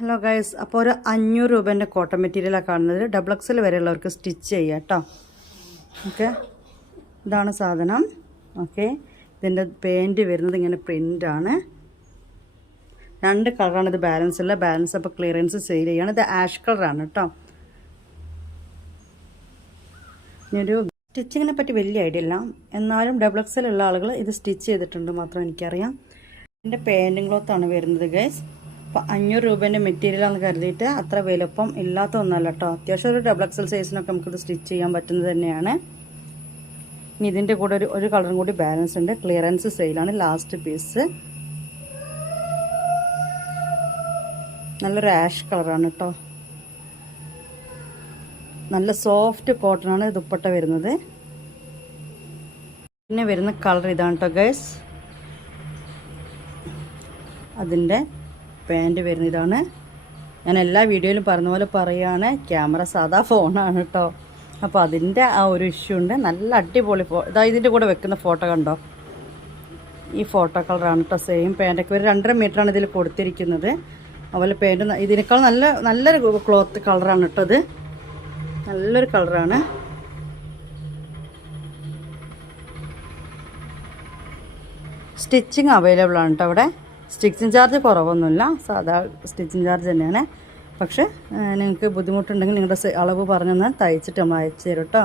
Hello guys, അപ്പോൾ ഒരു 500 രൂപേൻ്റെ കോട്ടൺ മെറ്റീരിയലാണ് കാണുന്നത്. ഡബിൾ എക്സൽ വരെയുള്ളവർക്ക് സ്റ്റിച്ച് ചെയ്യാം കേട്ടോ. ഓക്കെ, ഇതാണ് സാധനം. ഓക്കെ, ഇതിൻ്റെ പാൻറ്റ് വരുന്നത് ഇങ്ങനെ പ്രിൻ്റാണ്. 2 കളറാണ് ഇത്. ബാലൻസ് ഇല്ല, ബാലൻസ് അപ്പോൾ ക്ലിയറൻസ് സെയിൽ ചെയ്യാണ്. ഇത് ആഷ് കളറാണ് കേട്ടോ. ഇനിയൊരു സ്റ്റിച്ചിങ്ങിനെ പറ്റി വലിയ ഐഡിയ ഇല്ല, എന്നാലും ഡബിൾ എക്സൽ ഉള്ള ആളുകൾ ഇത് സ്റ്റിച്ച് ചെയ്തിട്ടുണ്ട് മാത്രം എനിക്കറിയാം. എൻ്റെ പാൻറ്റും ക്ലോത്താണ് വരുന്നത് ഗൈസ്. അപ്പോൾ 500 രൂപേൻ്റെ മെറ്റീരിയലാണെന്ന് കരുതിയിട്ട് അത്ര വലുപ്പം ഇല്ലാത്ത ഒന്നല്ല കേട്ടോ. അത്യാവശ്യം ഒരു ഡബിൾ എക്സൽ സൈസിനൊക്കെ നമുക്കിത് സ്റ്റിച്ച് ചെയ്യാൻ പറ്റുന്നത് തന്നെയാണ്. ഇനി ഇതിൻ്റെ കൂടെ ഒരു കളറും കൂടി ബാലൻസ് ഉണ്ട്. ക്ലിയറൻസ് സെയിലാണ്. ലാസ്റ്റ് പീസ് നല്ലൊരു ആഷ് കളറാണ് കേട്ടോ. നല്ല സോഫ്റ്റ് കോട്ടണാണ് ദുപ്പട്ട വരുന്നത്. പിന്നെ വരുന്ന കളർ ഇതാണ് കേട്ടോ ഗൈസ്. അതിൻ്റെ പാൻറ്റ് വരുന്ന ഇതാണ്. ഞാൻ എല്ലാ വീഡിയോയിലും പറഞ്ഞ പോലെ പറയുകയാണ്, ക്യാമറ സാധാ ഫോണാണ് കേട്ടോ. അപ്പോൾ അതിൻ്റെ ആ ഒരു ഇഷ്യൂ ഉണ്ട്. നല്ല അടിപൊളി ഇതാ ഇതിൻ്റെ കൂടെ വെക്കുന്ന ഫോട്ടോ കണ്ടോ, ഈ ഫോട്ടോ കളറാണ് കേട്ടോ. സെയിം പാൻറ്റൊക്കെ ഒരു 2.5 മീറ്ററാണ് ഇതിൽ കൊടുത്തിരിക്കുന്നത്. അതുപോലെ പാൻറ്റ് ഇതിനേക്കാൾ നല്ലൊരു ക്ലോത്ത് കളറാണ് കേട്ടോ. ഇത് നല്ലൊരു കളറാണ്. സ്റ്റിച്ചിങ് അവൈലബിൾ ആണ് കേട്ടോ അവിടെ. സ്റ്റിച്ചിങ് ചാർജ് കുറവൊന്നുമില്ല, സാധാ സ്റ്റിച്ചിങ് ചാർജ് തന്നെയാണ്. പക്ഷേ നിങ്ങൾക്ക് ബുദ്ധിമുട്ടുണ്ടെങ്കിൽ നിങ്ങളുടെ അളവ് പറഞ്ഞു തന്നാൽ തയ്ച്ചിട്ട് നമ്മൾ അയച്ചു തരും കേട്ടോ.